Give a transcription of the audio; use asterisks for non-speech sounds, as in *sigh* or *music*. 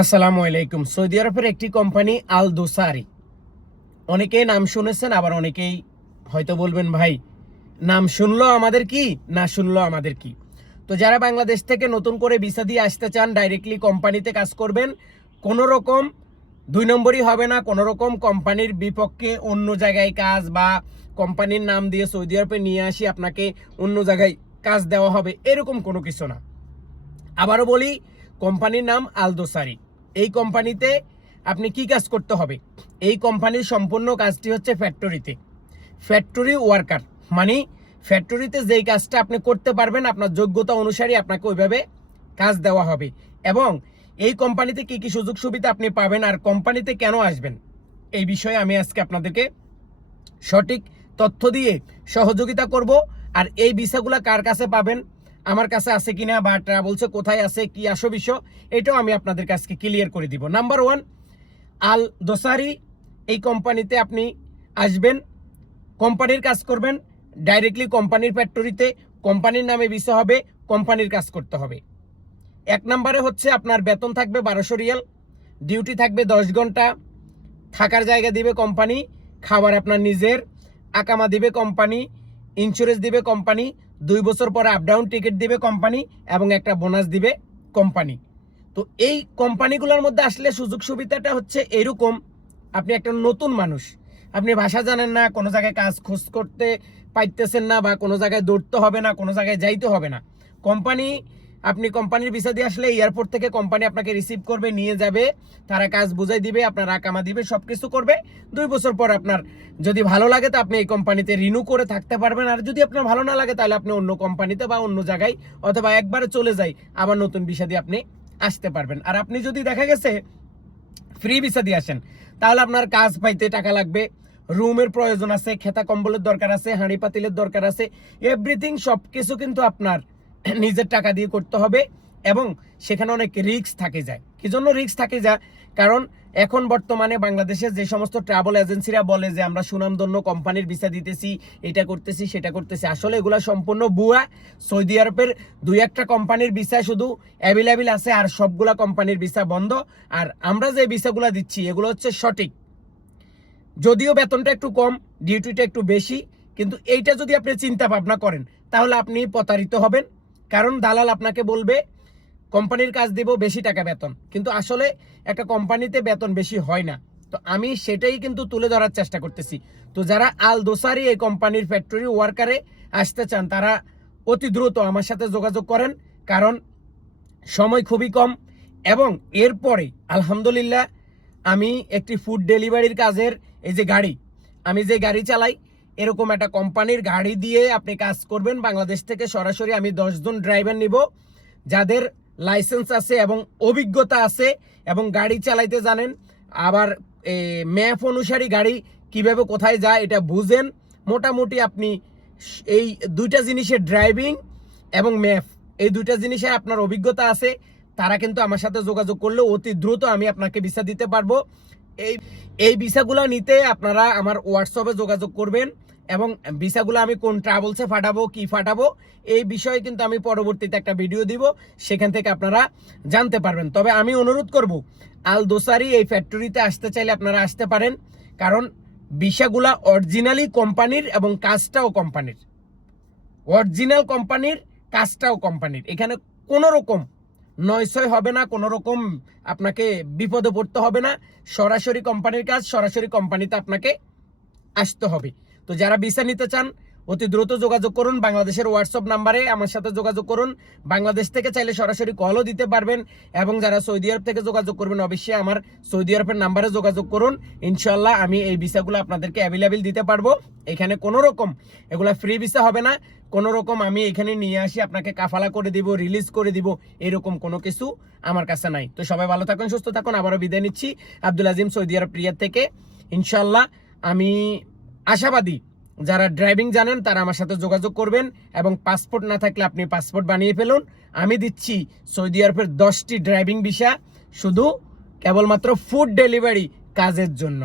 আসসালামু আলাইকুম। সৌদি আরবের একটি কোম্পানি আল দোসারি। অনেকেই নাম শুনেছেন, আবার অনেকেই হয়তো বলবেন, ভাই, নাম শুনলো আমাদের কি? না শুনলো আমাদের কি? তো যারা বাংলাদেশ থেকে নতুন করে ভিসা দিয়ে আসতে চান ডাইরেক্টলি কোম্পানিতে কাজ করবেন। কোনো রকম দুই নম্বরই হবে না, কোনো রকম কোম্পানির বিপক্ষে অন্য জায়গায় কাজ বা কোম্পানির নাম দিয়ে সৌদি আরবে নিয়ে আসি, আপনাকে অন্য জায়গায় কাজ দেওয়া হবে, এরকম কোনো কিছু না। আবারও বলি, কোম্পানির নাম আলদোসারি এই কোম্পানিতে আপনি কি কাজ করতে হবে? এই কোম্পানির সম্পূর্ণ কাজটি হচ্ছে ফ্যাক্টরিতে ফ্যাক্টরি ওয়ার্কার মানে ফ্যাক্টরিতে যেই কাজটা আপনি করতে পারবেন, আপনার যোগ্যতা অনুসারে আপনাকে ওইভাবে কাজ দেওয়া হবে। এবং এই কোম্পানিতে কি কি সুযোগ সুবিধা আপনি পাবেন আর কোম্পানিতে কেন আসবেন, এই বিষয়ে আমি আজকে আপনাদেরকে সঠিক তথ্য দিয়ে সহযোগিতা করব। আর এই ভিসাগুলো কার কাছে পাবেন আমার কাছে আছে কিনা বা ট্রাভেলসে কোথায় আছে, কি আসো বিষয় এটাও আমি আপনাদের কাছকে ক্লিয়ার করে দিব। নাম্বার ওয়ান আল দোসারি, এই কোম্পানিতে আপনি আসবেন কোম্পানির কাজ করবেন ডাইরেক্টলি কোম্পানির ফ্যাক্টরিতে কোম্পানির নামে ভিসা হবে কোম্পানির কাজ করতে হবে। এক নম্বরে হচ্ছে আপনার বেতন থাকবে বারোশো রিয়াল ডিউটি থাকবে দশ ঘণ্টা, থাকার জায়গা দিবে কোম্পানি খাবার আপনার নিজের, আকামা দিবে কোম্পানি ইন্স্যুরেন্স দিবে কোম্পানি দুই বছর পরে আপ ডাউন টিকিট দিবে কোম্পানি এবং একটা বোনাস দিবে কোম্পানি তো এই কোম্পানিগুলোর মধ্যে আসলে সুযোগ সুবিধাটা হচ্ছে এরকম, আপনি একটা নতুন মানুষ। আপনি ভাষা জানেন না, কোনো জায়গায় কাজ খোঁজ করতে পাইতেছেন না বা কোনো জায়গায় দৌড়তে হবে না, কোনো জায়গায় যাইতে হবে না। কোম্পানি আপনি কোম্পানির ভিসা দিয়ে আসলে এয়ারপোর্ট থেকে কোম্পানি আপনাকে রিসিভ করবে, নিয়ে যাবে, তারা কাজ বুঝাই দিবে, আপনার আকামা দিবে সব কিছু করবে। দুই বছর পর আপনার যদি ভালো লাগে তো আপনি এই কোম্পানিতে রিনিউ করে থাকতে পারবেন। আর যদি আপনার ভালো না লাগে তাহলে আপনি অন্য কোম্পানিতে বা অন্য জায়গায় অথবা একবারে চলে যাই, আবার নতুন ভিসা দিয়ে আপনি আসতে পারবেন। আর আপনি যদি দেখা গেছে ফ্রি ভিসা দিয়ে আসেন, তাহলে আপনার কাজ পাইতে টাকা লাগবে। রুমের প্রয়োজন আছে, খেতা কম্বলের দরকার আছে, হাঁড়ি পাতিলের দরকার আছে এভরিথিং সব কিছু কিন্তু আপনার *clears throat* নিজের টাকা দিয়ে করতে হবে এবং সেখানে অনেক রিস্ক থাকে যায়। কি জন্য রিস্ক থাকে যায়? কারণ এখন বর্তমানে বাংলাদেশে যে সমস্ত ট্রাভেল এজেন্সিরা বলে যে, আমরা সুনামধন্য কোম্পানির ভিসা দিতেছি, এটা করতেছি, সেটা করতেছি। আসলে এগুলো সম্পূর্ণ বুয়া সৌদি আরবের দুই একটা কোম্পানির ভিসা শুধু অ্যাভেলেবেল আছে আর সবগুলা কোম্পানির ভিসা বন্ধ। আর আমরা যে ভিসাগুলো দিচ্ছি, এগুলো হচ্ছে সঠিক। যদিও বেতনটা একটু কম ডিউটিটা একটু বেশি, কিন্তু এইটা যদি আপনি চিন্তা ভাবনা করেন, তাহলে আপনি প্রতারিত হবেন। কারণ দালাল আপনাকে বলবে, কোম্পানির কাজ দিব, বেশি টাকা বেতন। কিন্তু আসলে একটা কোম্পানিতে বেতন বেশি হয় না। তো আমি সেটাই কিন্তু তুলে ধরার চেষ্টা করতেছি। তো যারা আল দোসারি এই কোম্পানির ফ্যাক্টরি ওয়ার্কারে আসতে চান, তারা অতি দ্রুত আমার সাথে যোগাযোগ করেন, কারণ সময় খুবই কম এবং এরপরে, আলহামদুলিল্লাহ, আমি একটি ফুড ডেলিভারির কাজের এই যে গাড়ি, আমি যে গাড়ি চালাই এরকম একটা কোম্পানির গাড়ি দিয়ে আপনি কাজ করবেন। বাংলাদেশ থেকে সরাসরি আমি দশজন ড্রাইভার নিব, যাদের লাইসেন্স আছে এবং অভিজ্ঞতা আছে এবং গাড়ি চালাইতে জানেন। আবার ম্যাপ অনুসারী গাড়ি কীভাবে কোথায় যায় এটা বুঝেন। মোটামুটি আপনি এই দুইটা জিনিসের ড্রাইভিং এবং ম্যাপ এই দুইটা জিনিসে আপনার অভিজ্ঞতা আছে, তারা কিন্তু আমার সাথে যোগাযোগ করলে অতি দ্রুত আমি আপনাকে ভিসা দিতে পারব। এই এই ভিসাগুলো নিতে আপনারা আমার হোয়াটসঅ্যাপে যোগাযোগ করবেন। এবং ভিসাগুলো আমি কোন ট্রাভেলসে ফাটাবো, কি ফাটাবো, এই বিষয়ে কিন্তু আমি পরবর্তীতে একটা ভিডিও দিব। সেখান থেকে আপনারা জানতে পারবেন। তবে আমি অনুরোধ করব, আল দোসারি এই ফ্যাক্টরিতে আসতে চাইলে আপনারা আসতে পারেন। কারণ ভিসাগুলা অরিজিনালি কোম্পানির এবং কাজটাও কোম্পানির অরিজিনাল কোম্পানির কাজটাও কোম্পানির এখানে কোনো রকম নয়ছয় হবে না, কোনো রকম আপনাকে বিপদে পড়তে হবে না। সরাসরি কোম্পানির কাজ, সরাসরি কোম্পানিতে আপনাকে আসতে হবে। তো যারা ভিসা নিতে চান, অতি দ্রুত যোগাযোগ করুন। বাংলাদেশের হোয়াটসঅ্যাপ নাম্বারে আমার সাথে যোগাযোগ করুন। বাংলাদেশ থেকে চাইলে সরাসরি কলও দিতে পারবেন এবং যারা সৌদি আরব থেকে যোগাযোগ করবেন, অবশ্যই আমার সৌদি আরবের নাম্বারে যোগাযোগ করুন। ইনশাল্লাহ আমি এই ভিসাগুলো আপনাদেরকে অ্যাভেলেবেল দিতে পারব। এখানে কোনো রকম এগুলা ফ্রি ভিসা হবে না। কোনো রকম আমি এখানে নিয়ে আসি, আপনাকে কাফালা করে দিব রিলিজ করে দিব, এরকম কোনো কিছু আমার কাছে নাই। তো সবাই ভালো থাকুন, সুস্থ থাকুন। আবারও বিদায় নিচ্ছি। আব্দুল আজিম সৌদি আরব প্রিয়ার থেকে। ইনশাল্লাহ আমি আশাবাদী। যারা ড্রাইভিং জানেন তারা আমার সাথে যোগাযোগ করবেন এবং পাসপোর্ট না থাকলে আপনি পাসপোর্ট বানিয়ে ফেলুন। আমি দিচ্ছি সৌদি আরবের দশটি ড্রাইভিং ভিসা, শুধু কেবলমাত্র ফুড ডেলিভারি কাজের জন্য।